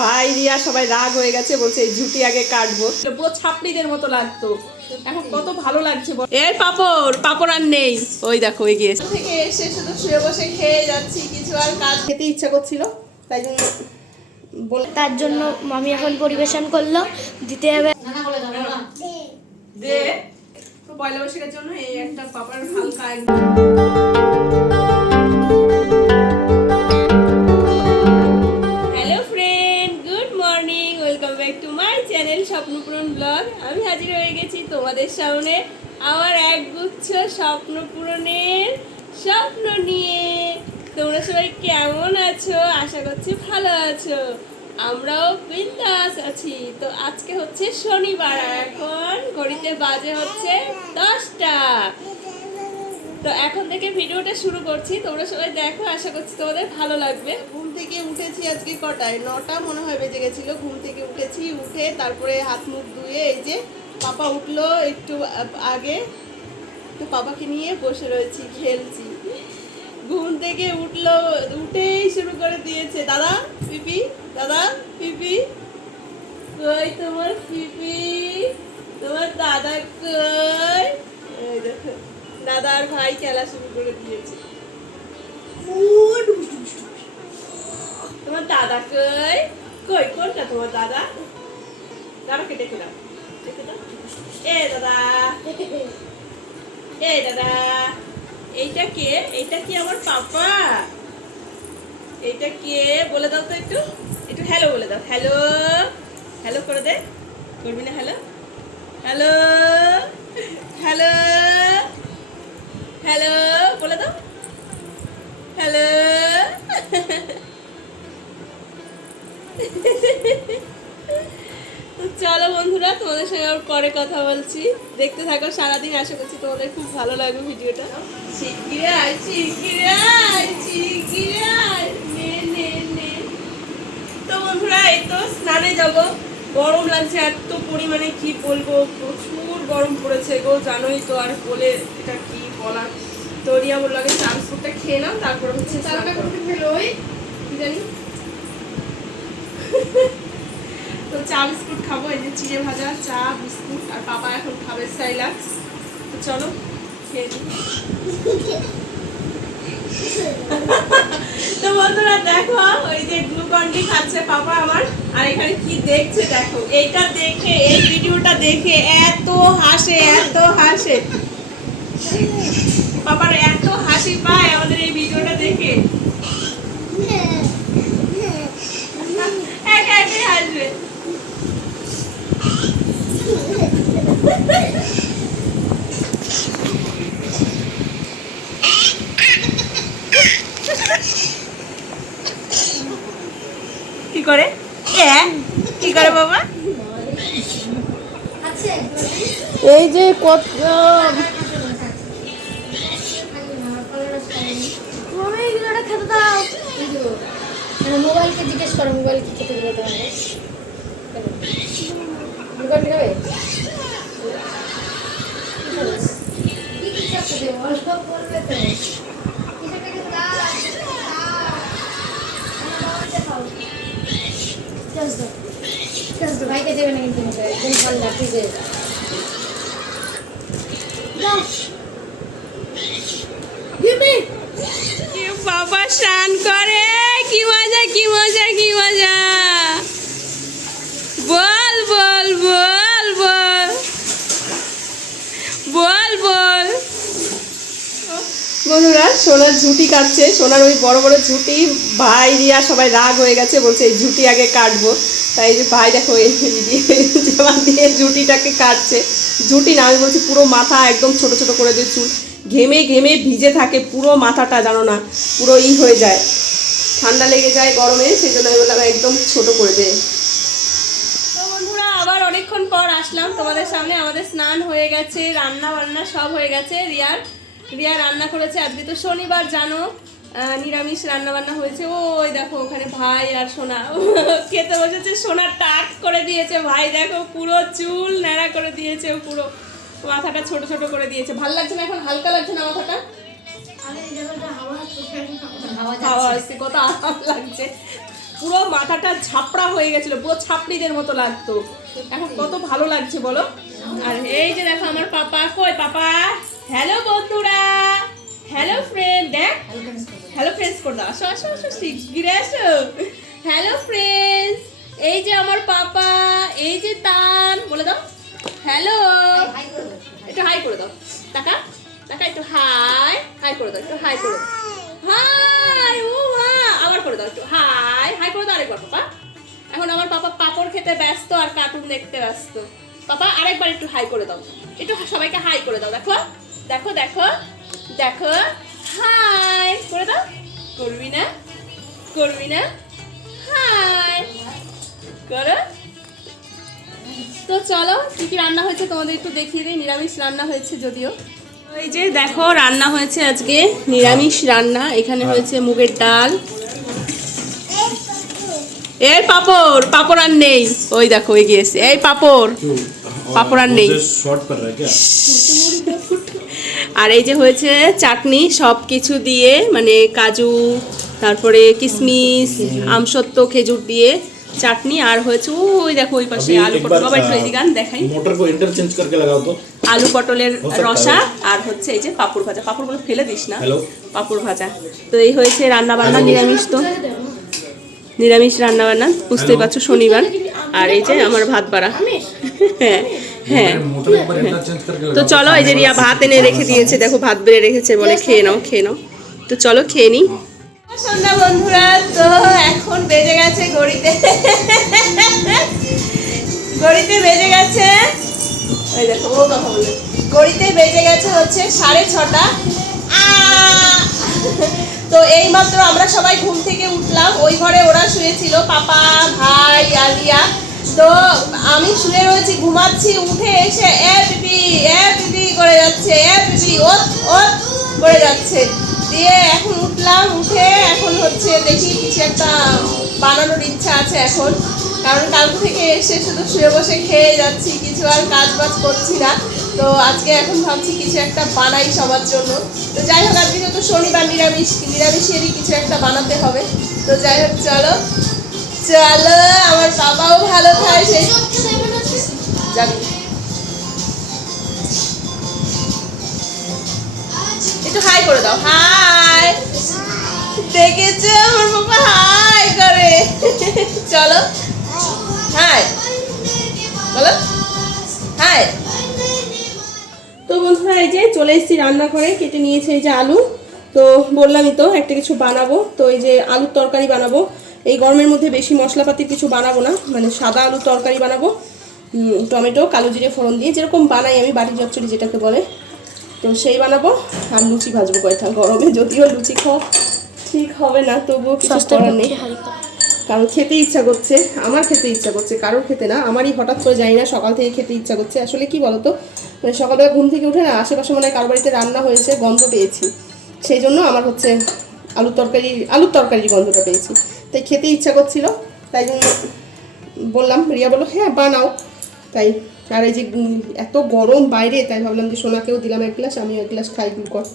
ভাই রিয়া সবাই রাগ হয়ে গেছে বলছে এই ঝুটি আগে কাটবো। পুরো ছাপড়িদের মতো লাগতো। এখন কত ভালো লাগছে বল। এর পাপড় পাপড় আর নেই। ওই দেখো এগিয়ে থেকে এসে শুধু শুয়ে বসে খেয়ে যাচ্ছি কিছু আর কাজ খেতে ইচ্ছা করছিল তাই জন্য বলে তার জন্য মামি এখন পরিবেশন করল। দিতে হবে দে। তো পয়লা বৈশাখের জন্য এই একটা পাপড় হালকা স্বপ্নপূরণ ব্লগ। আমি হাজির হয়ে গেছি তোমাদের সামনে আমার এক গুচ্ছ স্বপ্নপূরণের স্বপ্ন নিয়ে। তোমরা সবাই কেমন আছো? আশা করছি ভালো আছো। আমরাও বিন্দাস আছি। তো আজকে হচ্ছে শনিবার এখন ঘড়িতে বাজে হচ্ছে দশটা। তো এখন থেকে ভিডিওটা শুরু করছি। তোমরা সবাই দেখো, আশা করছি তোমাদের ভালো লাগবে। ঘুম থেকে উঠেছি আজকে কটায়? নটা মনে হয় বেজে গেছিল। ঘুম থেকে উঠেছি, উঠে তারপরে হাত মুখ ধুয়ে এই যে পাপা উঠল একটু আগে। তো পাপাকে নিয়ে বসে রয়েছি, খেলছি। ঘুম থেকে উঠল, উঠেই শুরু করে দিয়েছে। দাদা, পিপি দাদা, পিপি। কই তোমার পিপি? তোমার দাদা কই? দেখো। দাদা আর ভাই খেলা শুরু করে দিয়েছে। তোমার দাদা কই কই কোনটা তোমার দাদা? দাদাকে ডেকে দাও। ডেকে দাও। এ দাদা। এ দাদা। এইটা কে? এইটা কি আমার পাপা? এইটা কে? বলে দাও তো একটু। একটু হ্যালো বলে দাও। হ্যালো হ্যালো করে দে। করবি না হ্যালো হ্যালো হ্যালো হ্যালো বলে দাও। হ্যালো চলো বন্ধুরা, তোমাদের সঙ্গে আবার পরে কথা বলছি। দেখতে থাকো সারাদিন, আশা করছি তোমাদের খুব ভালো লাগবে ভিডিওটা। আয় শিগগিরে আয়। নে নে নে। তো বন্ধুরা, এই তো স্নানে যাব। গরম লাগছে, এত পরিমাণে কি বলব? প্রচুর গরম পড়েছে গো, জানোই তো আর বলে এটা কি বলার তো রিয়া বলল আগে বিস্কুটটা খেয়ে নাও তারপর হচ্ছে চালটা করতে ফেলো ওই জানি? তো চা বিস্কুট খাব এই যে চিড়ে ভাজা চা বিস্কুট আর পাপা এখন খাবে সাইলাক্স। তো চলো খেয়ে তো বন্ধুরা দেখো ওই যে গ্লুকন ডি খাচ্ছে পাপা আমার আর এখানে কি দেখছে দেখো এইটা দেখে এই ভিডিওটা দেখে এত হাসে এত হাসে। পাপার এত হাসি পায় আমাদের এই ভিডিওটা দেখে। একা কি করে? কি করে বাবা? এই যে কত মামি এগুলোটা খেতে দাও। মোবাইলকে জিজ্ঞেস করো মোবাইল কি খেতে দেবে তোমাকে মোবাইল খাবে? ভাইকে দেবে না কিন্তু একদম পাল্লা ঠিক আছে দিবি কি স্নান করে। কি মজা কি মজা কি মজা। বল বল বল বল। বল বল। বন্ধুরা, সোনার ঝুটি কাটছে। সোনার ওই বড় বড় ঝুটি। ভাই রিয়া সবাই রাগ হয়ে গেছে, বলছে এই ঝুটি আগে কাটবো। তাই যে ভাই দেখো জামা দিয়ে ঝুটিটাকে কাটছে। ঝুটি না, আমি বলছি পুরো মাথা একদম ছোট ছোট করে দিয়ে চুল ঘেমে ঘেমে ভিজে থাকে, পুরো মাথাটা জানো না পুরো ই হয়ে যায়। ঠান্ডা লেগে যায় গরমে, সেই জন্য আমি বললাম একদম ছোট করে দে। তো বন্ধুরা, আবার অনেকক্ষণ পর আসলাম তোমাদের সামনে। আমাদের স্নান হয়ে গেছে, রান্না বান্না সব হয়ে গেছে। রিয়ার, রিয়া রান্না করেছে আজকে তো শনিবার, জানো? নিরামিষ রান্না বান্না হয়েছে। ওই দেখো, ওখানে ভাই আর সোনা। খেতে বসেছে সোনা টাক করে দিয়েছে। ভাই দেখো, পুরো চুল ন্যাড়া করে দিয়েছে পুরো। মাথাটা ছোট ছোট করে দিয়েছে। ভালো লাগছে না এখন? হালকা লাগছে না মাথাটা? হাওয়া আসছে কত আরাম লাগছে। পুরো মাথাটা ঝাপড়া হয়ে গেছিল। পুরো ছাপড়িদের মতো লাগতো। এখন কত ভালো লাগছে বলো? আর এই যে দেখো আমার পাপা কই? পাপা হ্যালো বন্ধুরা। হ্যালো ফ্রেন্ড দেখ। হ্যালো ফ্রেন্ডস করে। দাও আসো আসো আসো সিক্স গিরে আসো। হ্যালো ফ্রেন্ডস এই যে আমার পাপা এই যে তান বলে দাও। হ্যালো হাই করে দাও টাকা টাকা একটু হাই হাই করে দাও একটু হাই করে দাও হাই ও, মা! আবার করে দাও একটু হাই হাই করে দাও আরেকবার, পাপা। এখন আমার পাপা পাপড় খেতে ব্যস্ত আর কার্টুন দেখতে ব্যস্ত। পাপা, আরেকবার একটু হাই করে দাও। একটু সবাইকে হাই করে দাও। দেখো? দেখো দেখো? দেখো? হাই করে দাও। করবি না? করবি না? হাই করো? তো চলো কি কি রান্না হয়েছে তোমাদের একটু দেখিয়ে দিই। নিরামিষ রান্না হয়েছে যদিও। এই যে দেখো রান্না হয়েছে আজকে নিরামিষ রান্না। এখানে হ্যাঁ। হয়েছে মুগের ডাল। এই পাপড় পাপড় আর নেই। ওই দেখো ওই এসে। এই পাপড়। পাপড় আর নেই। আর এই যে হয়েছে চাটনি সব কিছু দিয়ে মানে কাজু তারপরে কিশমিশ আমসত্ত্ব খেজুর দিয়ে। চাটনি আর হয়েছে ওই দেখো ওই পাশে আলু পটল। বাবা একটু এদিকে দেখাই। মোটর কো ইন্টারচেঞ্জ করে লাগাও তো। আলু পটলের রসা আর হচ্ছে এই যে পাপড় ভাজা। পাপড়গুলো ফেলে দিস না। পাপড় ভাজা। তো এই হয়েছে রান্না বান্না নিরামিষ তো। নিরামিষ রান্না বান্না বুঝতেই পারছ শনিবার। আর এই যে আমার ভাত বাড়া। হ্যাঁ হ্যাঁ। তো চলো এই যে রিয়া ভাত এনে রেখে দিয়েছে দেখো ভাত বেড়ে রেখেছে বলে খেয়ে নাও খেয়ে নাও। তো চলো খেয়ে নিই সন্ধ্যা বন্ধুরা, তো এখন বেজে গেছে ঘড়িতে। ঘড়িতে বেজে গেছে ওই দেখো, ও কথা বলে ঘড়িতে বেজে গেছে হচ্ছে সাড়ে ছটা! তো এইমাত্র আমরা সবাই ঘুম থেকে উঠলাম। ওই ঘরে ওরা শুয়েছিল, পাপা, ভাই, আলিয়া। তো আমি শুয়ে রয়েছি, ঘুমাচ্ছি, উঠে এসে, এ, পিপি এ, পিপি করে যাচ্ছে, এ, পিপি, ওত ওত করে যাচ্ছে। দিয়ে এখন উঠলাম উঠে এখন হচ্ছে দেখি কিছু একটা বানানোর ইচ্ছা আছে এখন। কারণ কাল থেকে এসে শুধু শুয়ে বসে খেয়ে যাচ্ছি কিছু আর কাজ বাজ করছি না। তো আজকে এখন ভাবছি কিছু একটা বানাই সবার জন্য। তো যাই হোক আজকে তো শনিবার নিরামিষ নিরামিষেরই কিছু একটা বানাতে হবে। তো যাই হোক চলো। চলো আমার বাবাও ভালো খায় সেই যাবি একটু হাই করে দাও। হাই। দেখেছ আমার বাবা হাই করে। চলো। হাই। বলো। হাই। তো বন্ধুরা, এই যে চলে এসেছি রান্নাঘরে, কেটে নিয়েছে এই যে আলু। তো বললামই তো, একটা কিছু বানাবো। তো এই যে আলুর তরকারি বানাবো। এই গরমের মধ্যে বেশি মশলাপাতি কিছু বানাবো না। মানে সাদা আলুর তরকারি বানাবো। টমেটো, কালো জিরে, ফোড়ন দিয়ে যেরকম বানাই আমি বাটি চচ্চড়ি যেটাকে বলে। তো সেই বানাবো আর লুচি ভাজবো কয়েকটা। গরমে যদিও লুচি খাওয়া ঠিক হবে না তবুও কিছু করার নেই। কারণ খেতে ইচ্ছা করছে আমার খেতে ইচ্ছা করছে কারোর খেতে না। আমারই হঠাৎ করে যাই না সকাল থেকে খেতে ইচ্ছা করছে। আসলে কি বলতো মানে সকালবেলা ঘুম থেকে উঠে না আশেপাশে মনে কারও বাড়িতে রান্না হয়েছে গন্ধ পেয়েছি। সেই জন্য আমার হচ্ছে আলুর তরকারি আলুর তরকারির গন্ধটা পেয়েছি। তাই খেতে ইচ্ছা করছিল তাই জন্য বললাম রিয়া বলল হ্যাঁ বানাও। তাই, আর এই যে এত গরম বাইরে, তাই ভাবলাম যে সোনাকেও দিলাম এক গ্লাস, আমিও এক গ্লাস খাই কর।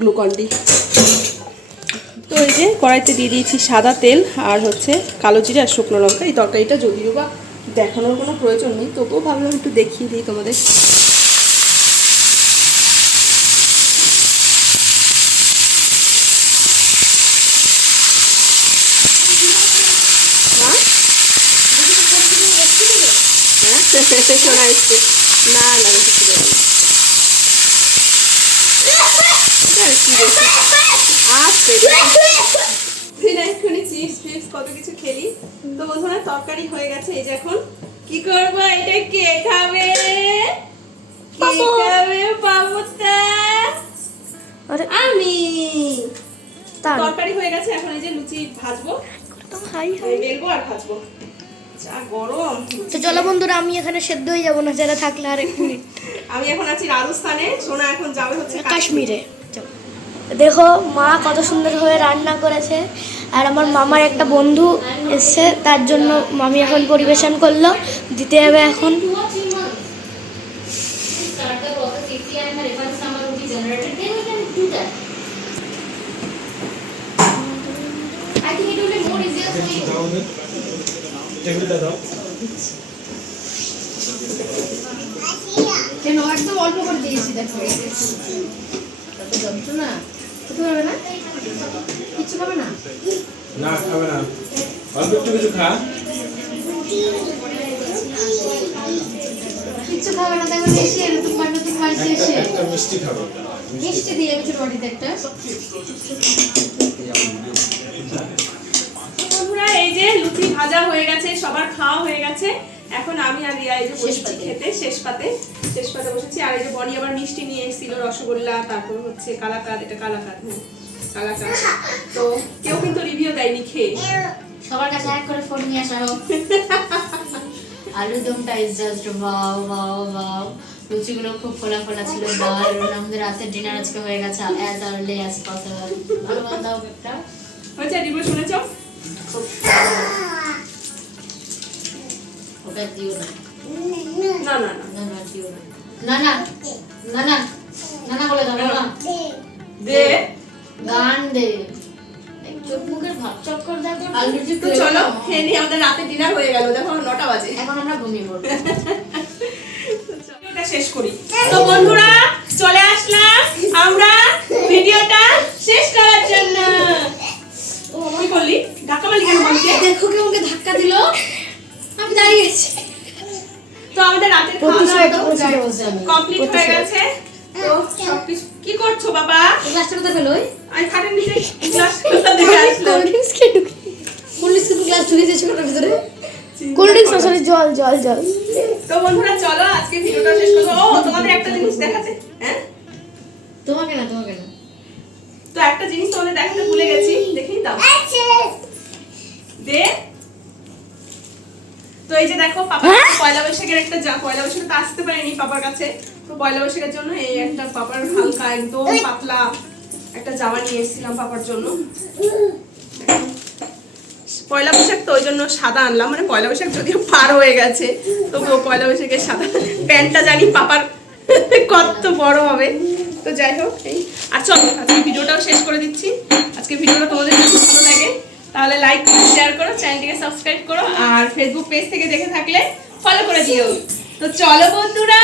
Glucon D. তো এই যে, কড়াইতে দিয়ে দিয়েছি সাদা তেল, আর হচ্ছে কালো জিরে আর শুকনো লঙ্কা। এই তরকারিটা যদিও বা দেখানোর কোনো প্রয়োজন নেই, তবুও ভাবলাম একটু দেখিয়ে দিই তোমাদের হ্যাঁ? আমি কিছু দেবো না। এটা কি বলছিস? আস্তে এক্ষুনি চিপস টিপস কত কিছু খেলি তো বন্ধুরা তরকারি হয়ে গেছে এই যে এখন কি করব এটা কে খাবে কে। খাবে আরে আমি তরকারি হয়ে গেছে এখন এই যে লুচি ভাজবো তো হাই এই বেলবো আর ভাজবো যা গরম। তো চলো বন্ধুরা আমি এখানে সেদ্ধ হয়ে যাব না যারা থাকলে আর এক মিনিট। আমি এখন আছি রাজস্থানে সোনা এখন যাবে হচ্ছে কাশ্মীরে। দেখো মা কত সুন্দর হয়ে রান্না করেছে আর আমার মামার একটা বন্ধু এসছে তার জন্য মামি এখন পরিবেশন করল দিতে হবে এখন. I think it will be more easier for you. টেবিলটা দাও। কেন? একদম অল্প করে দিয়েছি দেখো। কত যন্ত্রণা। খেতে পারবে না? কিচ্ছু পাবে না? না খাবে না। অল্প একটু কিছু খা। কিচ্ছু খাবে না দেখো এসে নতুন বার নতুন বাড়িতে এসে। একটা মিষ্টি খাবে। মিষ্টি দিয়ে আমি ছোট একটা। লুচি ভাজা হয়ে গেছে সবার খাওয়া হয়ে গেছে। এখন আমি আর রিয়া এই যে বসেছি খেতে শেষ পাতে শেষ পাতে বসেছি। আর এই যে বনি আবার মিষ্টি নিয়ে এসেছিল রসগোল্লা তারপর হচ্ছে কালাকাদ এটা কালাকাদ হ্যাঁ কালাকাদ। তো কেউ কিন্তু রিভিউ দেয়নি খেয়ে সবার কাছে এক করে ফোন নিয়ে আসা হোক। আলু দমটা is just wow wow wow লুচিগুলো খুব ফোলা ফোলা ছিল দারুণ। আমাদের রাতের ডিনার আজকে হয়ে গেছে অ্যাজ আর্লি অ্যাজ পসিবল ভালো দাও একটা। হয়েছে রিভিউ শুনেছ? ওটা দিও না। না না না। না না দিও না। না না না না না না বলে দাও না দে। গান দে। চোখ মুখের ভাব চক্কর দেখো। আলু লুচি তো চলো খেয়ে নিয়ে আমাদের রাতে ডিনার হয়ে গেল। দেখো নটা বাজে। এখন আমরা ঘুমিয়ে পড়ব। হয়ে গেছে? তো সবকিছু কি করছ বাবা? গ্লাসটা কোথায় পেল আমি খাটের নিচে গ্লাস দেখে আসলাম কোল্ড স্কুল গ্লাস ঢুকে দিয়েছিল ওটার ভিতরে। কোল্ড ড্রিঙ্কস আসলে জল জল জল। তো বন্ধুরা চলো আজকে ভিডিওটা শেষ করব। ও তোমাদের একটা জিনিস দেখাতে। হ্যাঁ? তোমাকে না তোমাকে না। তো একটা জিনিস তোমাদের দেখাতে ভুলে গেছি। দেখিয়ে দাও। দে তো এই যে দেখো পাপা পয়লা বৈশাখের একটা যা পয়লা বৈশাখে তো আসতে পারেনি পাপার কাছে। তো পয়লা বৈশাখের জন্য এই একটা পাপার হালকা একদম পাতলা একটা জামা নিয়ে এসেছিলাম পাপার জন্য। পয়লা বৈশাখ তো ওই জন্য সাদা আনলাম মানে পয়লা বৈশাখ যদিও পার হয়ে গেছে তবুও পয়লা বৈশাখের সাদা প্যান্টটা জানি পাপার কত বড় হবে। তো যাই হোক এই আর চলো আজকে ভিডিওটাও শেষ করে দিচ্ছি। আজকে ভিডিওটা তোমাদের ভালো লাগে তাহলে লাইক করো শেয়ার করো চ্যানেলটিকে সাবস্ক্রাইব করো, আর ফেসবুক পেজ থেকে দেখে থাকলে ফলো করে দিও। তো চলো বন্ধুরা,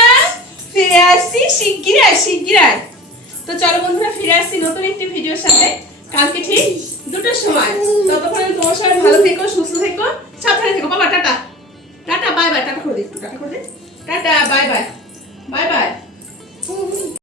ফিরে আসছি শিগগিরাই শিগগিরাই। তো চলো বন্ধুরা, ফিরে আসছি নতুন একটি ভিডিওর সাথে। কালকে ঠিক দুটোর সময়। ততক্ষণ তোমার সবাই ভালো থেকো, সুস্থ থেকো, সাবধানে থেকো। বাবা, tata. Tata bye bye tata করে দিই টাটা করে দিই tata bye bye bye bye